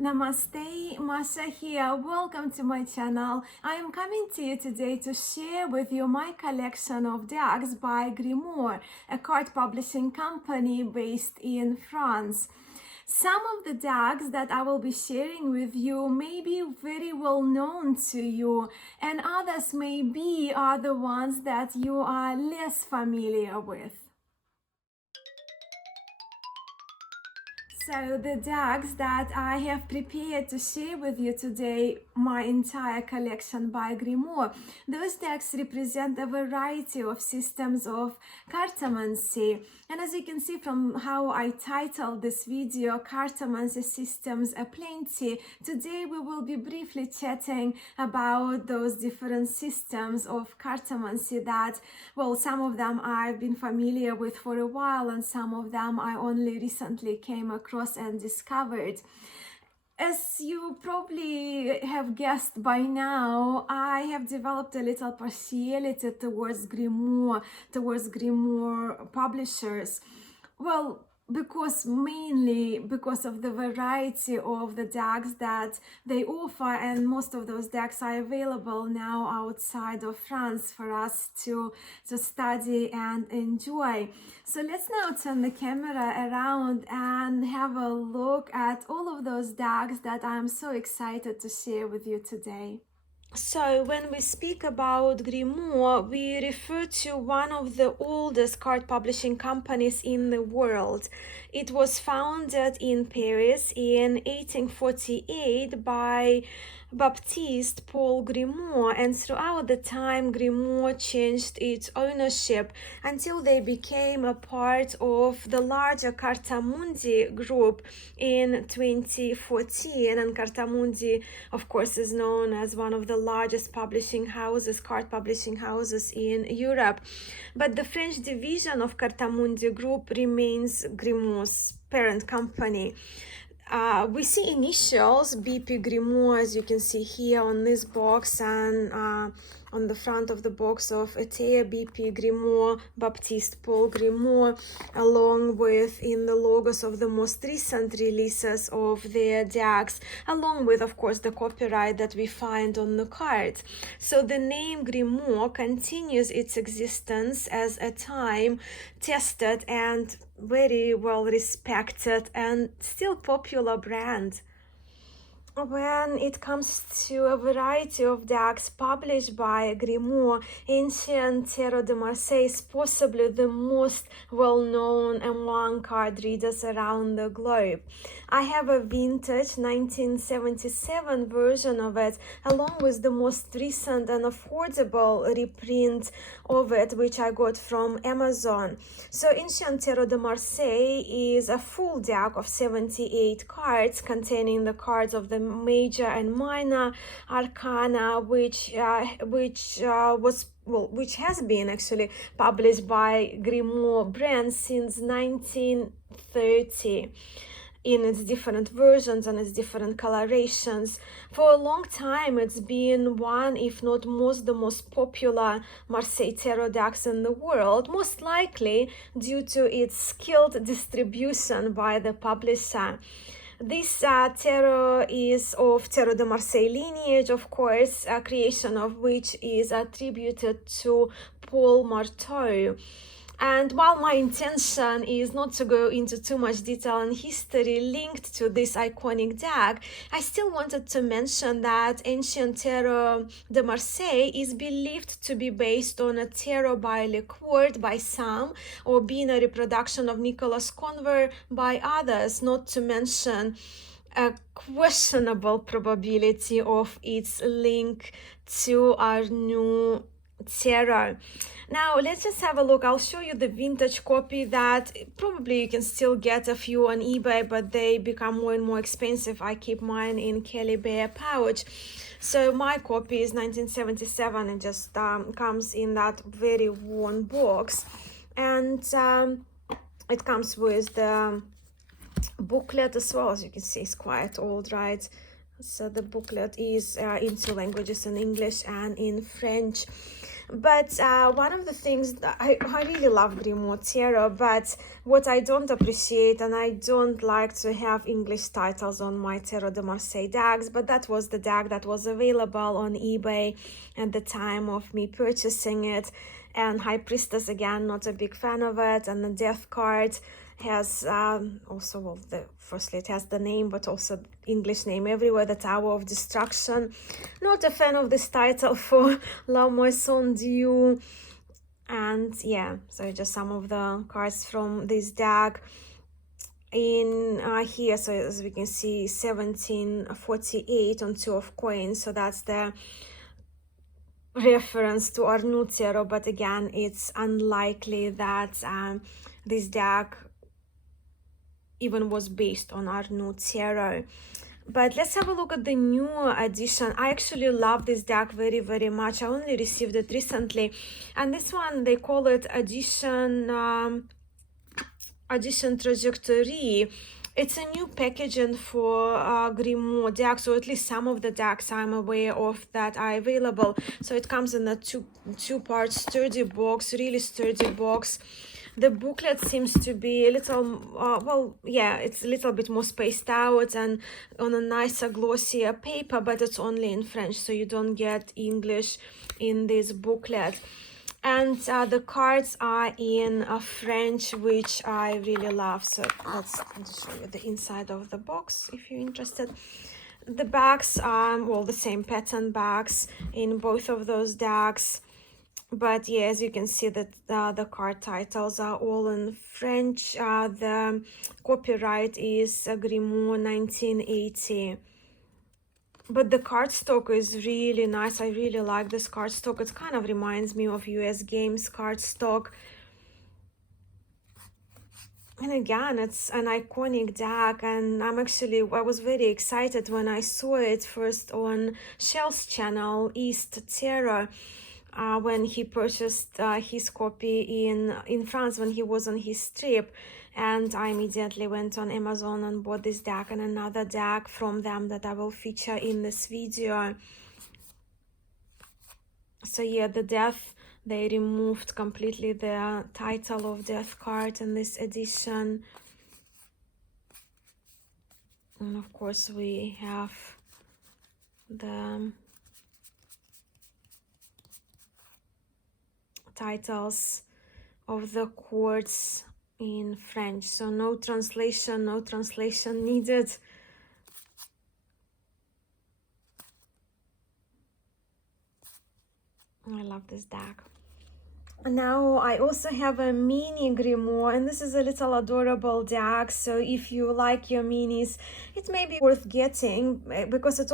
Namaste, Masha here. Welcome to my channel. I am coming to you today to share with you my collection of dogs by Grimaud, a card publishing company based in France. Some of the dogs that I will be sharing with you may be very well known to you, and others maybe are the ones that you are less familiar with. So the dogs that I have prepared to share with you today, my entire collection by Grimaud, those dogs represent a variety of systems of cartomancy. And as you can see from how I titled this video, Cartomancy Systems Aplenty, today we will be briefly chatting about those different systems of cartomancy that, well, some of them I've been familiar with for a while and some of them I only recently came across and discovered. As you probably have guessed by now, I have developed a little partiality towards Grimaud publishers. Well, mainly because of the variety of the dogs that they offer, and most of those dogs are available now outside of France for us to study and enjoy. So let's now turn the camera around and have a look at all of those dogs that I'm so excited to share with you today. So when we speak about Grimaud, we refer to one of the oldest card publishing companies in the world. It was founded in Paris in 1848 by Baptiste Paul Grimaud, and throughout the time Grimaud changed its ownership until they became a part of the larger Cartomancy group in 2014. And Cartomancy, of course, is known as one of the largest publishing houses, card publishing houses in Europe. But the French division of Cartomancy group remains Grimaud's parent company. We see initials BP Grimaud, as you can see here on this box, and on the front of the box of Etea BP Grimaud, Baptiste Paul Grimaud, along with in the logos of the most recent releases of their dogs, along with, of course, the copyright that we find on the card. So the name Grimaud continues its existence as a time-tested and very well respected and still popular brand. When it comes to a variety of dogs published by Grimaud, Ancient Terreau de Marseille is possibly the most well-known among card readers around the globe. I have a vintage 1977 version of it, along with the most recent and affordable reprint of it, which I got from Amazon. So Ancient Terreau de Marseille is a full deck of 78 cards containing the cards of the major and minor arcana, which has been actually published by Grimaud brand since 1930 in its different versions and its different colorations. For a long time, it's been one, if not the most popular Marseille Tarot decks in the world, most likely due to its skilled distribution by the publisher. This tarot is of Tarot de Marseille lineage, of course, a creation of which is attributed to Paul Marteau. And while my intention is not to go into too much detail and history linked to this iconic deck, I still wanted to mention that Ancient Tarot de Marseille is believed to be based on a tarot by Lecourt by some, or being a reproduction of Nicolas Convert by others, not to mention a questionable probability of its link to our new tarot. Now let's just have a look. I'll show you the vintage copy that probably you can still get a few on eBay, but they become more and more expensive. I keep mine in Kelly Bear pouch. So my copy is 1977 and just comes in that very worn box, and it comes with the booklet as well. As you can see, it's quite old, right? So the booklet is in two languages, in English and in French. But one of the things that I really love Grimaud Tarot, but what I don't appreciate, and I don't like to have English titles on my Tarot de Marseille decks, but that was the deck that was available on eBay at the time of me purchasing it. And High Priestess, again, not a big fan of it, and the Death card has also, well, firstly it has the name, but also English name everywhere, the Tower of Destruction. Not a fan of this title for La Moisson Dieu. And yeah, so just some of the cards from this deck in here. So as we can see, 1748 on 2 of coins, so that's the reference to Arnaud Tarot, but again, it's unlikely that this deck even was based on Arnaud Tarot. But let's have a look at the new edition. I actually love this deck very, very much. I only received it recently, and this one, they call it edition Trajectory. It's a new packaging for Grimaud deck, so at least some of the decks I'm aware of that are available. So it comes in a two-part sturdy box, really sturdy box. The booklet seems to be a little, well, yeah, it's a little bit more spaced out and on a nicer, glossier paper, but it's only in French, so you don't get English in this booklet. And the cards are in French, which I really love. So I'll show you the inside of the box if you're interested. The backs are, well, the same pattern backs in both of those decks. But yeah, as you can see that the card titles are all in French. The copyright is Grimaud 1980. But the cardstock is really nice. I really like this cardstock. It kind of reminds me of US Games cardstock. And again, it's an iconic deck, and I was very excited when I saw it first on Shell's channel, East Terror. When he purchased his copy in France when he was on his trip, and I immediately went on Amazon and bought this deck and another deck from them that I will feature in this video. So yeah, the Death, they removed completely the title of Death card in this edition. And of course we have the titles of the chords in French, so no translation needed. I love this deck. Now I also have a mini Grimaud, and this is a little adorable deck, so if you like your minis, it may be worth getting, because it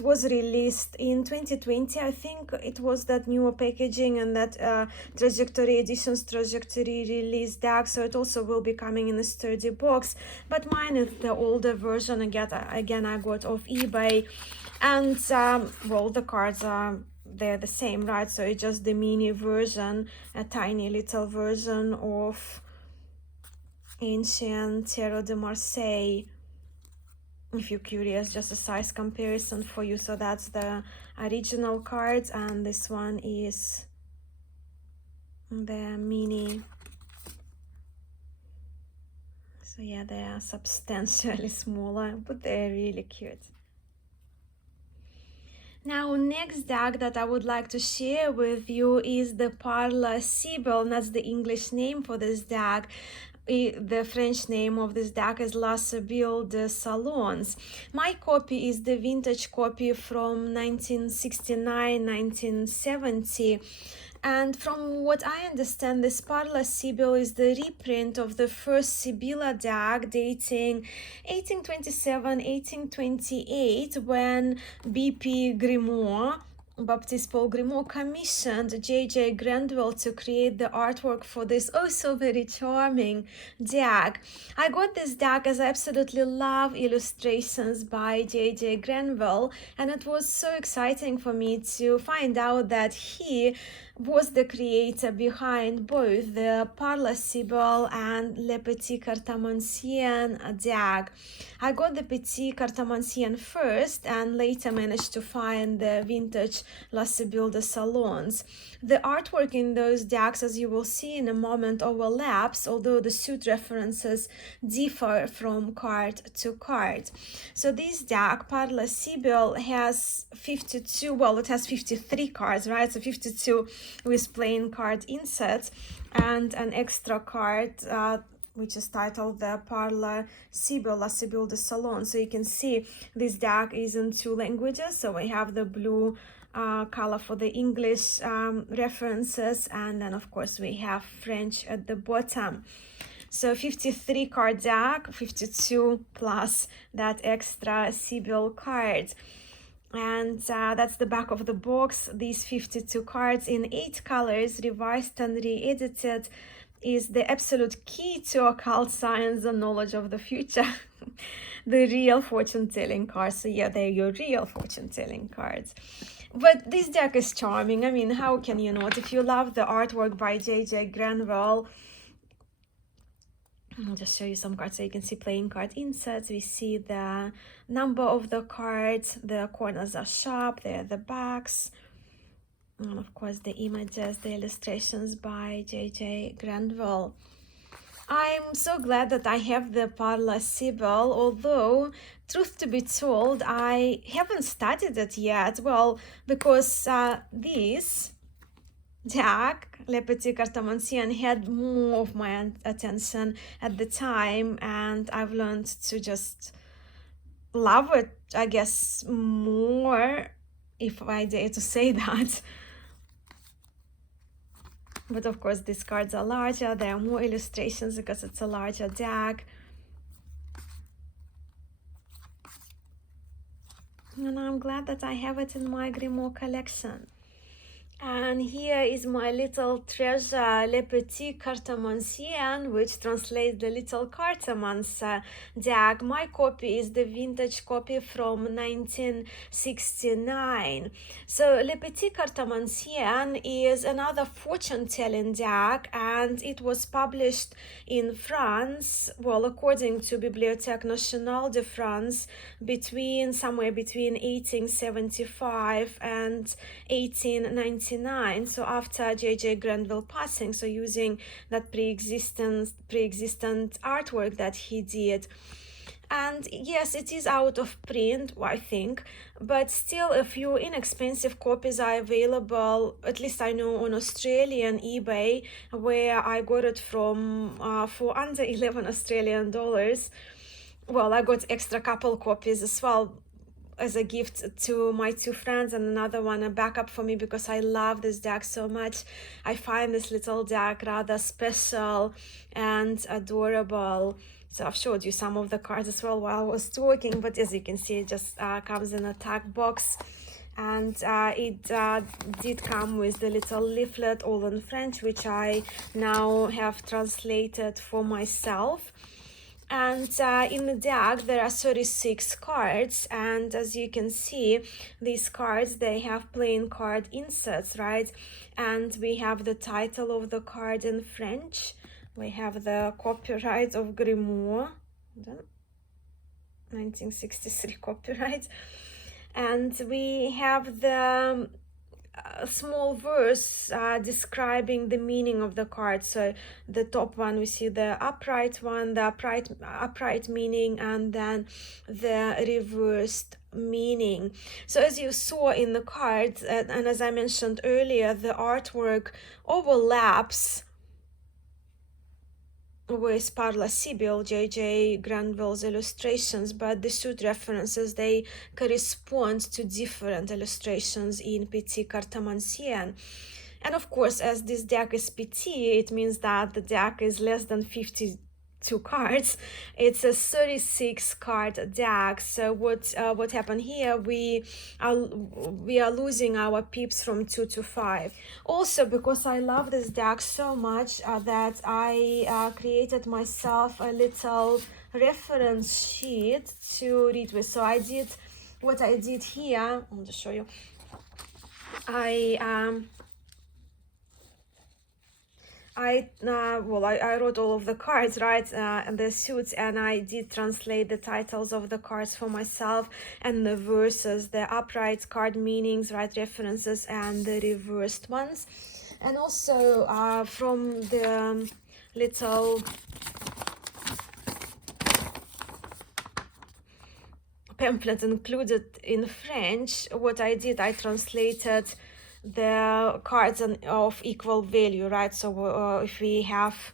was released in 2020. I think it was that newer packaging and that Trajectory release deck, so it also will be coming in a sturdy box. But mine is the older version. Again I got off eBay, and well, the cards are, they're the same, right? So it's just the mini version, a tiny little version of ancient Tarot de Marseille. If you're curious, just a size comparison for you. So that's the original cards, and this one is the mini. So yeah, they are substantially smaller, but they're really cute. Now, next deck that I would like to share with you is the Parlour Sybil, and that's the English name for this deck. The French name of this deck is La Sybil de Salons. My copy is the vintage copy from 1969-1970. And from what I understand, this Parlour Sybil is the reprint of the first Sibylla deck dating 1827-1828, when B.P. Grimaud, Baptiste Paul Grimaud, commissioned J.J. Grenville to create the artwork for this also very charming deck. I got this deck as I absolutely love illustrations by J.J. Grenville, and it was so exciting for me to find out that he was the creator behind both the parlour sybil and le petit cartamancion dag. I got the petit cartamancion first and later managed to find the vintage la sybil de salons. The artwork in those dags, as you will see in a moment, overlaps, although the suit references differ from card to card. So this dag, parlour sybil, has 52, well, it has 53 cards, right? So 52 with plain card inserts and an extra card which is titled the Parlour Sybil, La Sybil de Salon. So you can see this deck is in 2 languages. So we have the blue color for the English references, and then of course we have French at the bottom. So 53 card deck, 52 plus that extra Sybil card. And that's the back of the box. These 52 cards in 8 colors, revised and re-edited, is the absolute key to occult science and knowledge of the future. The real fortune-telling cards. So yeah, they're your real fortune-telling cards. But this deck is charming. I mean, how can you not? If you love the artwork by J.J. Grimaud, I'll just show you some cards so you can see playing card inserts. We see the number of the cards, the corners are sharp, they're the backs, and of course the images, the illustrations by J.J. Grimaud. I'm so glad that I have the Parlour Sybil, although, truth to be told, I haven't studied it yet. Well, because this deck, Le Petit Cartamancion, had more of my attention at the time, and I've learned to just love it, I guess, more, if I dare to say that. But of course these cards are larger, there are more illustrations because it's a larger deck. And I'm glad that I have it in my Grimaud collection. And here is my little treasure, Le Petit Cartamancion, which translates the little cartomancer deck. My copy is the vintage copy from 1969. So Le Petit Cartamancion is another fortune-telling deck, and it was published in France, well, according to Bibliothèque Nationale de France, somewhere between 1875 and 1899. So after J.J. Grimaud passing, so using that pre-existent artwork that he did. And yes, it is out of print, I think, but still a few inexpensive copies are available, at least I know on Australian eBay, where I got it from for under 11 Australian dollars. Well, I got extra couple copies as well as a gift to my 2 friends, and another one a backup for me because I love this deck so much. I find this little deck rather special and adorable. So I've showed you some of the cards as well while I was talking, but as you can see, it just comes in a tag box. And it did come with the little leaflet all in French, which I now have translated for myself. And in the deck there are 36 cards, and as you can see, these cards, they have plain card inserts, right? And we have the title of the card in French, we have the copyright of Grimaud, 1963 copyright, and we have the small verse describing the meaning of the card. So the top one, we see the upright one, the upright meaning, and then the reversed meaning. So as you saw in the cards, and as I mentioned earlier, the artwork overlaps with Parlour Sybil, J.J. Grimaud's illustrations, but the suit references, they correspond to different illustrations in Petit Cartamancion. And of course, as this deck is petit, it means that the deck is less than 52 cards. It's a 36 card deck. So what happened here, we are losing our pips from 2 to 5. Also, because I love this deck so much that I created myself a little reference sheet to read with. So what I did here, I'll just show you. I I wrote all of the cards, right, and the suits, and I did translate the titles of the cards for myself, and the verses, the upright card meanings, right, references, and the reversed ones. And also from the little pamphlet included in French, what I did, I translated the cards of equal value, right? So if we have,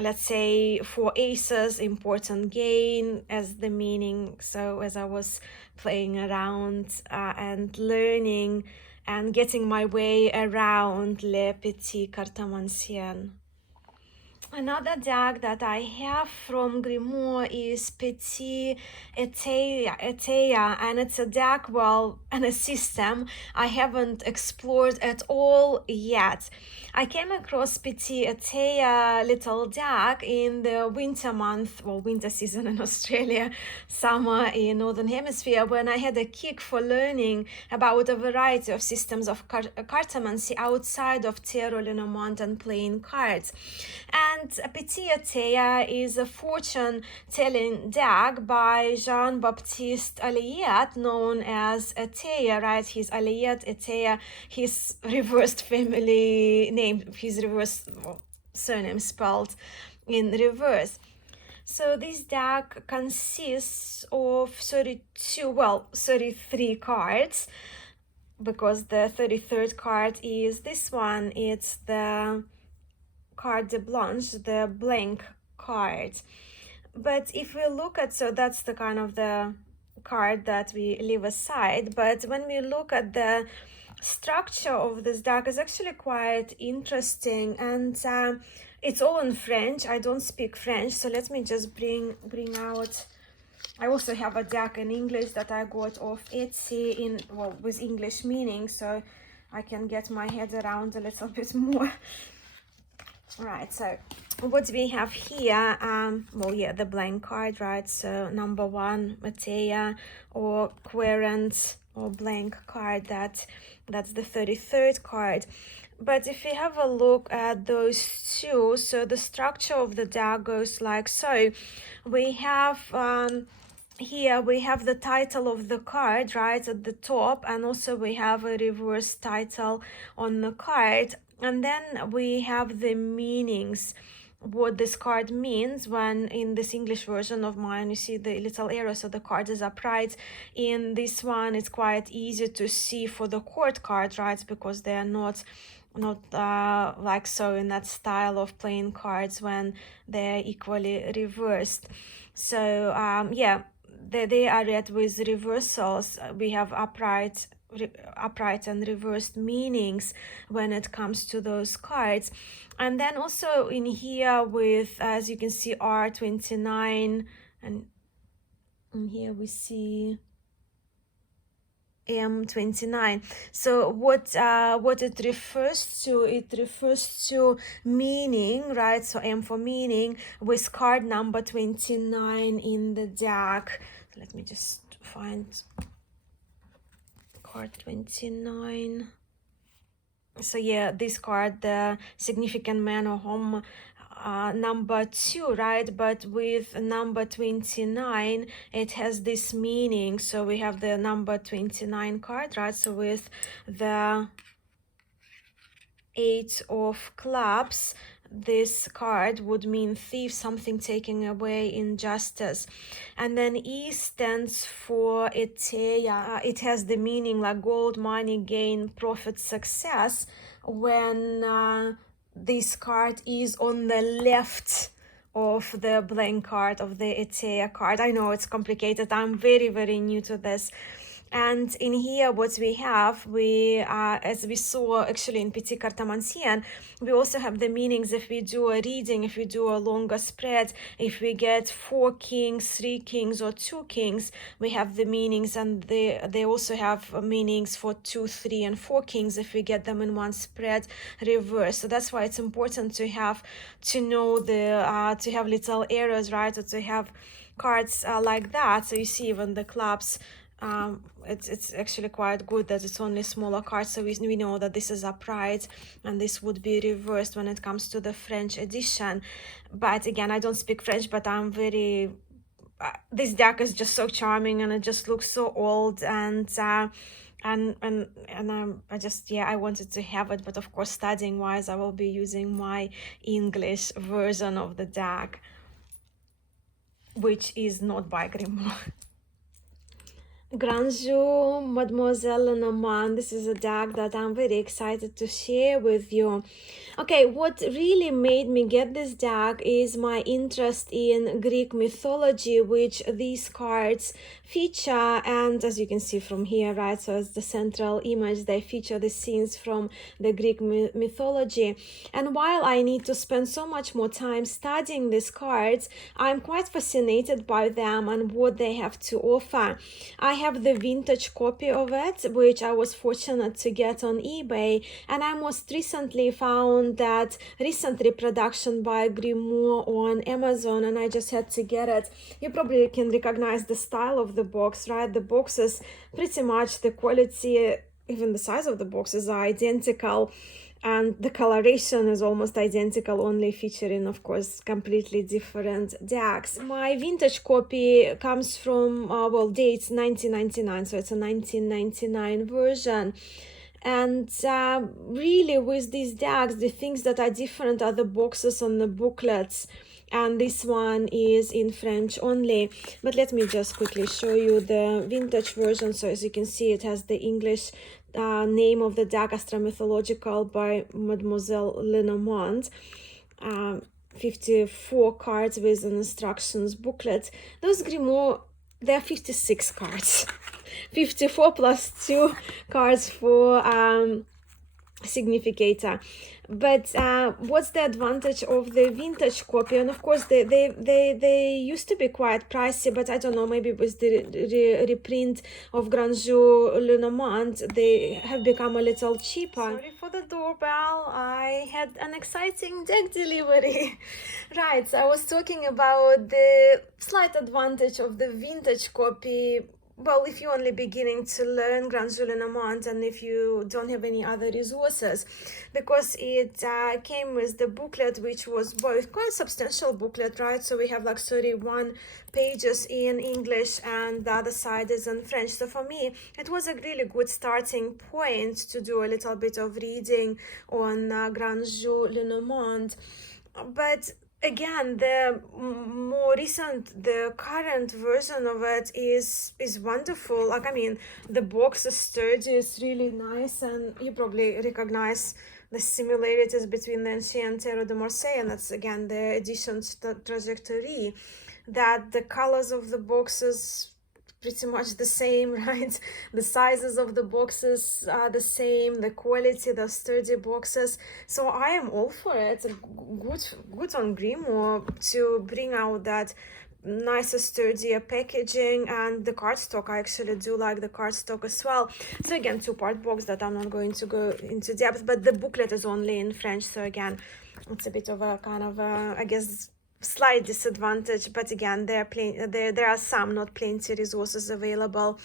let's say, 4 aces, important gain as the meaning. So as I was playing around and learning and getting my way around le petit cartamancion. Another deck that I have from Grimaud is Petit Etea, and it's a deck, well, and a system I haven't explored at all yet. I came across Petit Etea little deck in the winter month, well, winter season in Australia, summer in Northern Hemisphere, when I had a kick for learning about a variety of systems of cartomancy outside of tarot, julinamont, and playing cards. And Pitiata is a fortune-telling deck by Jean-Baptiste Alliet, known as Etea, right? He's Alliet Etea, his reversed family name, his reverse surname spelled in reverse. So this deck consists of 33 cards, because the 33rd card is this one. It's the carte de blanche, the blank card. But if we look at, so that's the kind of the card that we leave aside, but when we look at the structure of this deck, is actually quite interesting, and it's all in French. I don't speak French, so let me just bring out. I also have a deck in English that I got off Etsy with English meaning, so I can get my head around a little bit more. Right, so what we have here, the blank card, right? So number 1, Matea, or querent, or blank card, that's the 33rd card. But if we have a look at those two, so the structure of the deck goes like so. We have here we have the title of the card right at the top, and also we have a reverse title on the card. And then we have the meanings, what this card means. When in this English version of mine, you see the little arrow, so the card is upright. In this one, it's quite easy to see for the court card, right? Because they are not like so in that style of playing cards when they're equally reversed. So they are read with reversals. We have upright and reversed meanings when it comes to those cards. And then also in here with, as you can see, R29, and in here we see M29. So what it refers to meaning, right? So M for meaning with card number 29 in the deck. Let me just find card 29. So yeah, this card, the significant man or home, number 2, right? But with number 29, it has this meaning. So we have the number 29 card, right? So with the 8 of clubs, this card would mean thief, something taking away, injustice. And then E stands for Etea. It has the meaning like gold, money, gain, profit, success, when this card is on the left of the blank card of the Etea card. I know it's complicated. I'm very, very new to this. And in here, what we have, as we saw actually in Petit Cartamancion, we also have the meanings. If we do a reading, if we do a longer spread, if we get 4 kings, 3 kings, or 2 kings, we have the meanings, and they also have meanings for 2, 3, and 4 kings if we get them in one spread reverse. So that's why it's important to have to have little arrows, right, or to have cards like that. So you see even the clubs It's actually quite good that it's only smaller cards, so we know that this is upright and this would be reversed when it comes to the French edition. But again, I don't speak French, but I'm very this deck is just so charming, and it just looks so old, and I just, yeah, I wanted to have it, but of course studying wise I will be using my English version of the deck, which is not by Grimaud. Grimaud, Mademoiselle Lenormand. This is a deck that I'm very excited to share with you. Okay, what really made me get this deck is my interest in Greek mythology, which these cards feature, and as you can see from here, right, so it's the central image, they feature the scenes from the Greek mythology. And while I need to spend so much more time studying these cards, I'm quite fascinated by them and what they have to offer. I have the vintage copy of it, which I was fortunate to get on eBay, and I most recently found that recent reproduction by Grimaud on Amazon, and I just had to get it. You probably can recognize the style of the box, right? The box is pretty much the quality, even the size of the boxes are identical, and the coloration is almost identical, only featuring, of course, completely different decks. My vintage copy comes from, well, dates 1999, so it's a 1999 version. And really with these decks, the things that are different are the boxes and the booklets, and this one is in French only. But let me just quickly show you the vintage version. So as you can see, it has the English name of the deck, Astra Mythological by Mademoiselle Lenormand. 54 cards with an instructions booklet. Those Grimaud, there are 56 cards. 54 plus 2 cards for significator. But what's the advantage of the vintage copy? And of course they used to be quite pricey, but I don't know, maybe with the reprint of Grimaud Lenormand they have become a little cheaper. Sorry for the doorbell, I had an exciting deck delivery. Right, so I was talking about the slight advantage of the vintage copy. Well, if you're only beginning to learn Grimaud Lenormand and if you don't have any other resources, because it came with the booklet, which was both quite substantial booklet, right? So we have like 31 pages in English and the other side is in French. So for me, it was a really good starting point to do a little bit of reading on Grimaud Lenormand. But again, the more recent, the current version of it is wonderful. Like, I mean, the box is sturdy, it's really nice, and you probably recognize the similarities between the Ancien and Terre de Marseille, and that's again the edition trajectory, that the colors of the boxes pretty much the same, right? The sizes of the boxes are the same, the quality, the sturdy boxes. So I am all for it. Good on Grimaud to bring out that nicer, sturdier packaging, and the cardstock. I actually do like the cardstock as well. So again, two-part box that I'm not going to go into depth, but the booklet is only in French. So again, it's a bit of a kind of a, I guess, slight disadvantage, but again, there are some, not plenty, resources available.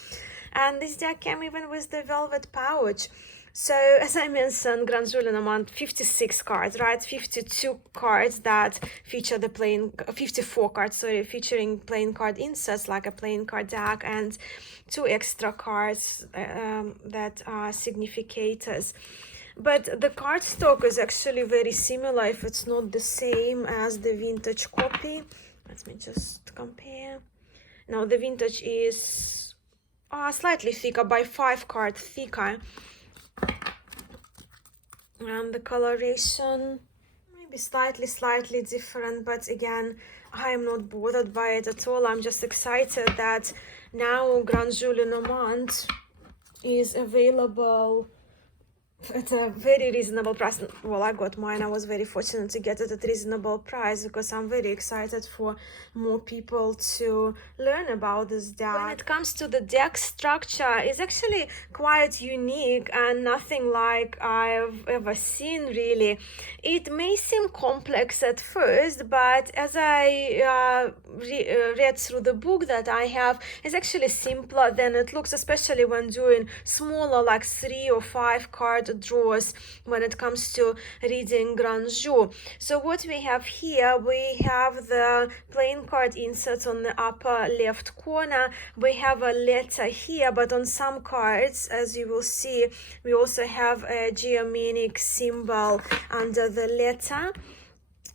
And this deck came even with the velvet pouch. So as I mentioned, Grimaud Lenormand, 56 cards, right? 52 cards that feature the plain, 54 cards, sorry, featuring plain card inserts like a plain card deck, and 2 extra cards that are significators. But the cardstock is actually very similar, if it's not the same as the vintage copy. Let me just compare. Now the vintage is slightly thicker, by 5 cards thicker. And the coloration maybe slightly different, but again, I am not bothered by it at all. I'm just excited that now Grimaud Lenormand is available at a very reasonable price. Well, I got mine. I was very fortunate to get it at a reasonable price because I'm very excited for more people to learn about this deck. When it comes to the deck structure, it's actually quite unique and nothing like I've ever seen really. It may seem complex at first, but as I read through the book that I have, it's actually simpler than it looks, especially when doing smaller, like 3 or 5 card draws when it comes to reading Grand Jeu. So what we have here, we have the playing card insert on the upper left corner. We have a letter here, but on some cards, as you will see, we also have a geometric symbol under the letter.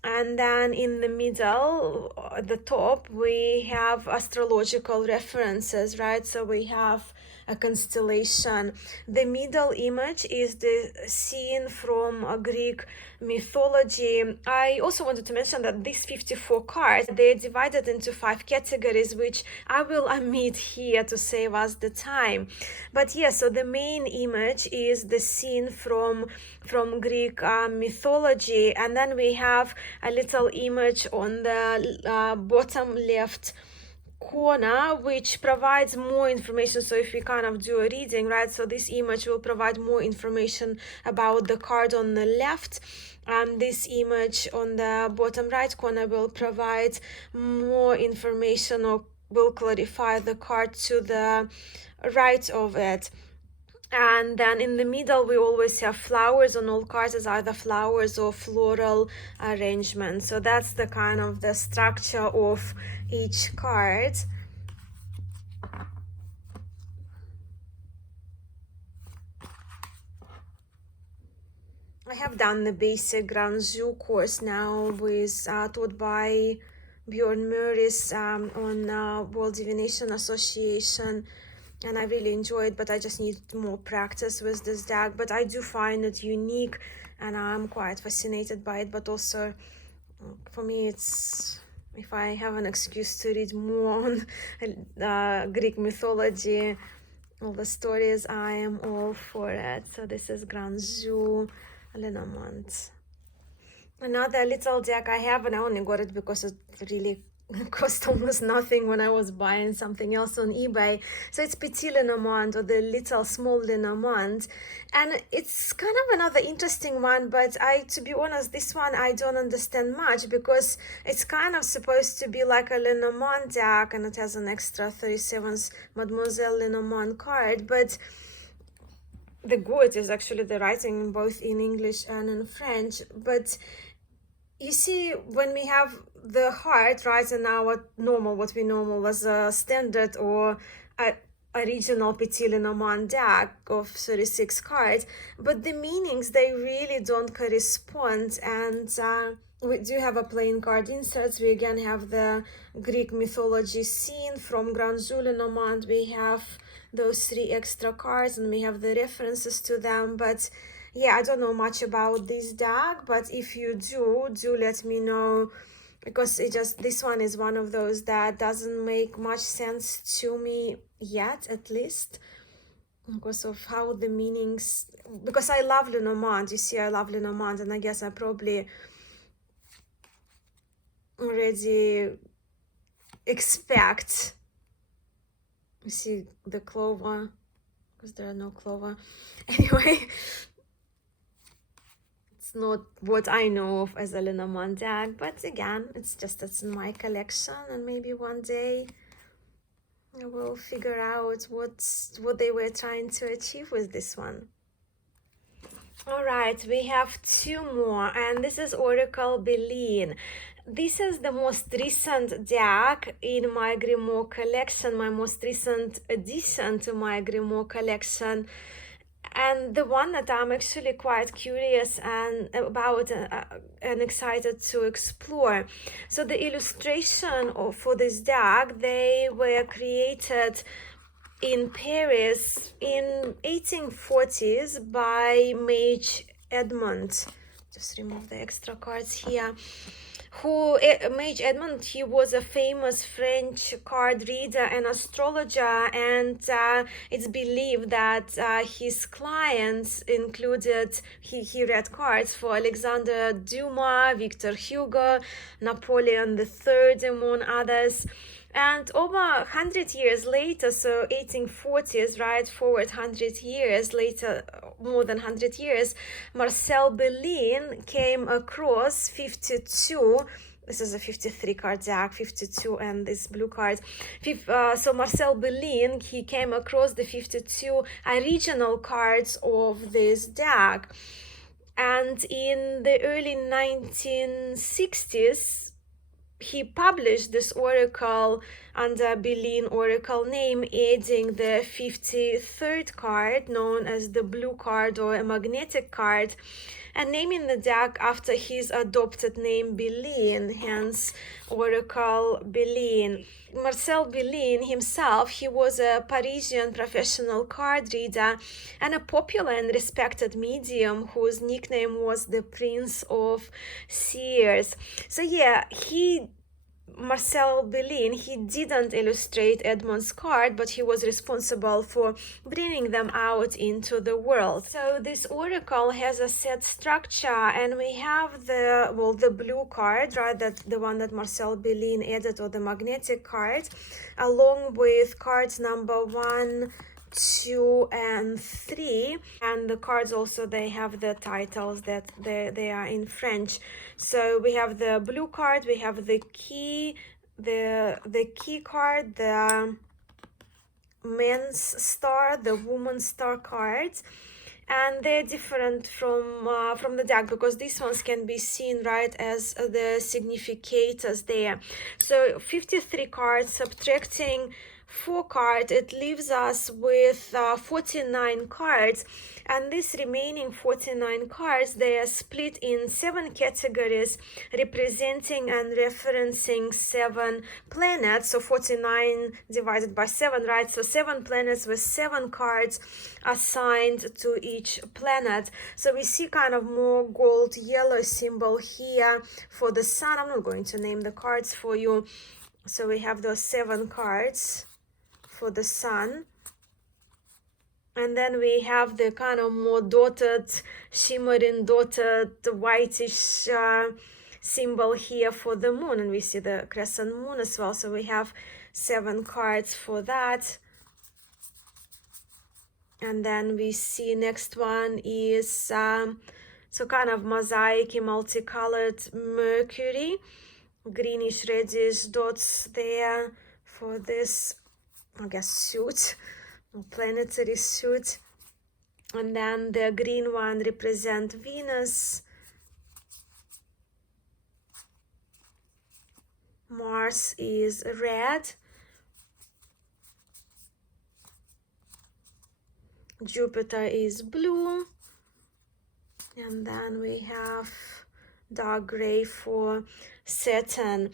And then in the middle, at the top, we have astrological references, right? So we have a constellation. The middle image is the scene from a Greek mythology. I also wanted to mention that these 54 cards, they're divided into 5 categories, which I will omit here to save us the time. But yeah, so the main image is the scene from Greek mythology, and then we have a little image on the bottom left corner which provides more information. So if we kind of do a reading, right, so this image will provide more information about the card on the left, and this image on the bottom right corner will provide more information or will clarify the card to the right of it. And then in the middle, we always have flowers on all cards, as either flowers or floral arrangement. So that's the kind of the structure of each card. I have done the basic Grand Jeu course now with taught by Bjorn Murris on World Divination Association. And I really enjoy it, but I just need more practice with this deck. But I do find it unique, and I'm quite fascinated by it. But also, for me, it's, if I have an excuse to read more on Greek mythology, all the stories, I am all for it. So this is Grand Jeu, julinamont. Another little deck I have, and I only got it because it really cost almost nothing when I was buying something else on eBay. So it's petit julinamont, or the little small julinamont, and it's kind of another interesting one, but to be honest, this one I don't understand much, because it's kind of supposed to be like a julinamont deck, and it has an extra 37th Mademoiselle Julinamont card, but the good is actually the writing both in English and in French. But you see, when we have the heart, right, and our normal, what we normal as a standard or a original petit julinamont deck of 36 cards, but the meanings, they really don't correspond. And we do have a playing card inserts. We again have the Greek mythology scene from Grand Julinamont. We have those 3 extra cards, and we have the references to them. But yeah, I don't know much about this deck, but if you do let me know, because this one is one of those that doesn't make much sense to me yet, at least, because of how the meanings, because I love Julinamont, you see, I love Julinamont, and I guess I probably already expect, you see the clover, because there are no clover, anyway. Not what I know of as a julinamont deck, but again, it's in my collection, and maybe one day I will figure out what they were trying to achieve with this one. All right, we have 2 more, and this is Oracle Berlin. This is the most recent deck in my Grimaud collection, my most recent addition to my Grimaud collection, and the one that I'm actually quite curious about and excited to explore. So the illustration for this deck, they were created in Paris in 1840s by Mage Edmond. Just remove the extra cards here. Mage Edmond, he was a famous French card reader and astrologer, and it's believed that his clients included, he read cards for Alexander Dumas, Victor Hugo, Napoleon III, among others. And over 100 years later, so 1840s, right, forward 100 years later, more than 100 years, Marcel Belin came across 52. This is a 53 card deck, 52, and this blue card. So Marcel Belin, he came across the 52 original cards of this deck. And in the early 1960s, he published this oracle under Belin oracle name, adding the 53rd card, known as the blue card or a magnetic card, and naming the deck after his adopted name Belin, hence oracle Belin. Marcel Belin himself, he was a Parisian professional card reader and a popular and respected medium whose nickname was the Prince of Seers. So yeah, Marcel Belin, he didn't illustrate Edmond's card, but he was responsible for bringing them out into the world. So this oracle has a set structure, and we have the blue card, right, that the one that Marcel Belin added, or the magnetic card, along with cards number 1, 2, and 3, and the cards also, they have the titles that they are in French. So we have the blue card, we have the key, the key card, the men's star, the woman's star cards, and they're different from the deck because these ones can be seen, right, as the significators there. So 53 cards, subtracting 4 cards, it leaves us with 49 cards, and these remaining 49 cards, they are split in 7 categories representing and referencing 7 planets. So 49 divided by 7, right? So 7 planets with 7 cards assigned to each planet. So we see kind of more gold yellow symbol here for the sun. I'm not going to name the cards for you. So we have those 7 cards for the sun, and then we have the kind of more dotted, shimmering dotted whitish symbol here for the moon, and we see the crescent moon as well. So we have 7 cards for that. And then we see next one is so kind of mosaic, multicolored Mercury, greenish reddish dots there for this, I guess, suit, planetary suit. And then the green one represents Venus, Mars is red, Jupiter is blue, and then we have dark gray for Saturn.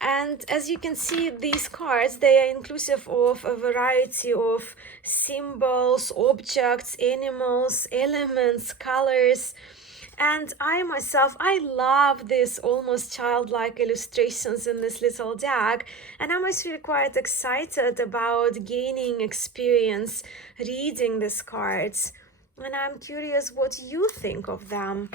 And as you can see, these cards, they are inclusive of a variety of symbols, objects, animals, elements, colors. And I myself, I love these almost childlike illustrations in this little deck, and I must feel quite excited about gaining experience reading these cards. And I'm curious what you think of them.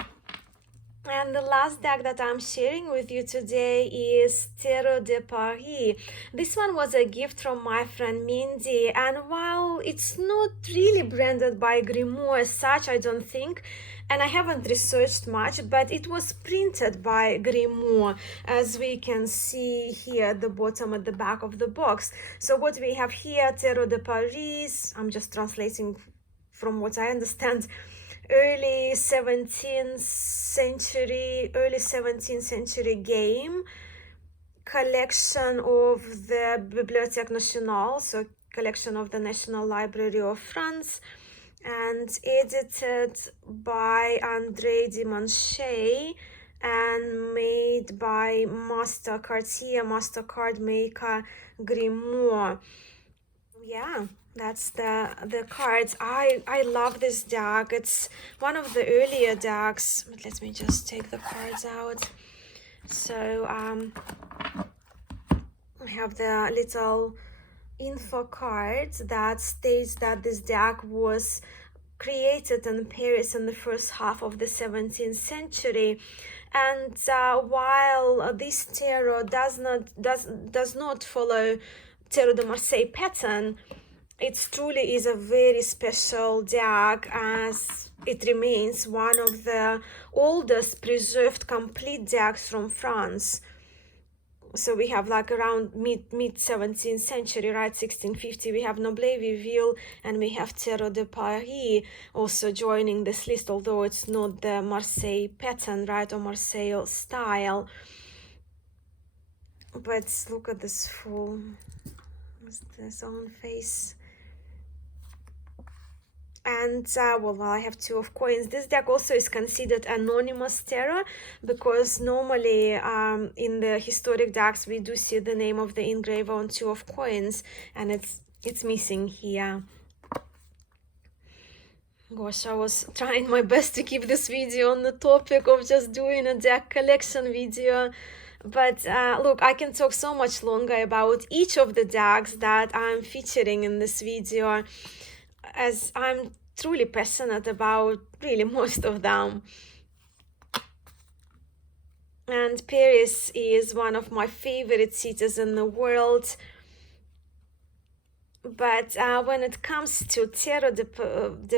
And the last deck that I'm sharing with you today is Tarot de Paris. This one was a gift from my friend Mindy, and while it's not really branded by Grimaud as such, I don't think, and I haven't researched much, but it was printed by Grimaud, as we can see here at the bottom, at the back of the box. So what we have here, Tarot de Paris, I'm just translating from what I understand, early 17th century game, collection of the Bibliothèque Nationale, so collection of the National Library of France, and edited by André Dimanchet and made by master card maker Grimaud. Yeah, that's the cards. I love this deck. It's one of the earlier decks, but let me just take the cards out. So we have the little info card that states that this deck was created in Paris in the first half of the 17th century. And while this tarot does not follow Tarot de Marseille pattern, it truly is a very special deck, as it remains one of the oldest preserved complete decks from France. So we have like around mid 17th century, right, 1650, we have Noblet Viville, and we have Tarot de Paris also joining this list, although it's not the Marseille pattern, right, or Marseille style. But look at this fool, his own face. And well, I have 2 of coins. This deck also is considered anonymous tarot, because normally in the historic decks we do see the name of the engraver on 2 of coins, and it's missing here. Gosh, I was trying my best to keep this video on the topic of just doing a deck collection video. But look, I can talk so much longer about each of the decks that I'm featuring in this video, as I'm truly passionate about really most of them. And Paris is one of my favorite cities in the world. But when it comes to Tarot de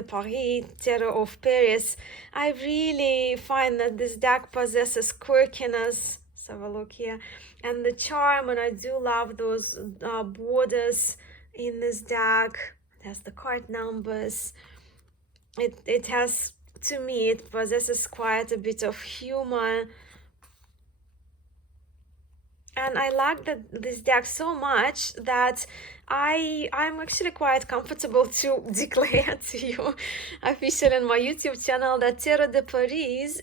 Paris, Tarot of Paris, I really find that this deck possesses quirkiness. Let's have a look here. And the charm, and I do love those borders in this deck. It has the card numbers. It has, to me, it possesses quite a bit of humor. And I like this deck so much that I'm actually quite comfortable to declare to you officially on my YouTube channel that Tarot de Paris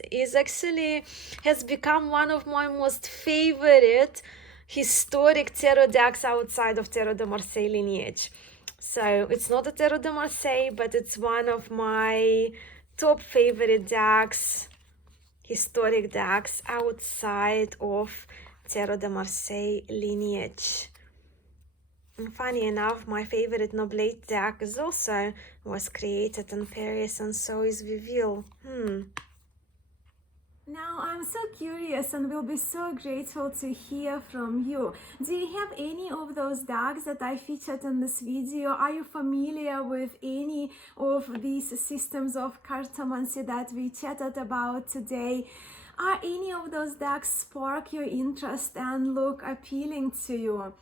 has become one of my most favorite historic tarot decks outside of Tarot de Marseille lineage. So it's not a Tarot de Marseille, but it's one of my top favorite decks, historic decks outside of Tarot de Marseille lineage. And funny enough, my favorite Noblet deck was created in Paris, and so is Viville. Now I'm so curious and will be so grateful to hear from you. Do you have any of those decks that I featured in this video? Are you familiar with any of these systems of cartomancy that we chatted about today? Are any of those decks spark your interest and look appealing to you?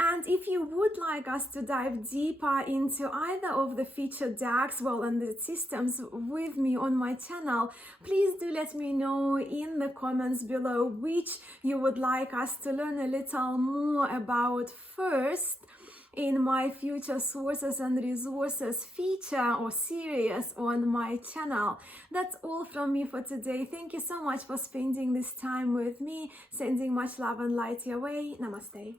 And if you would like us to dive deeper into either of the featured decks, and the systems with me on my channel, please do let me know in the comments below which you would like us to learn a little more about first in my future sources and resources feature or series on my channel. That's all from me for today. Thank you so much for spending this time with me. Sending much love and light your way. Namaste.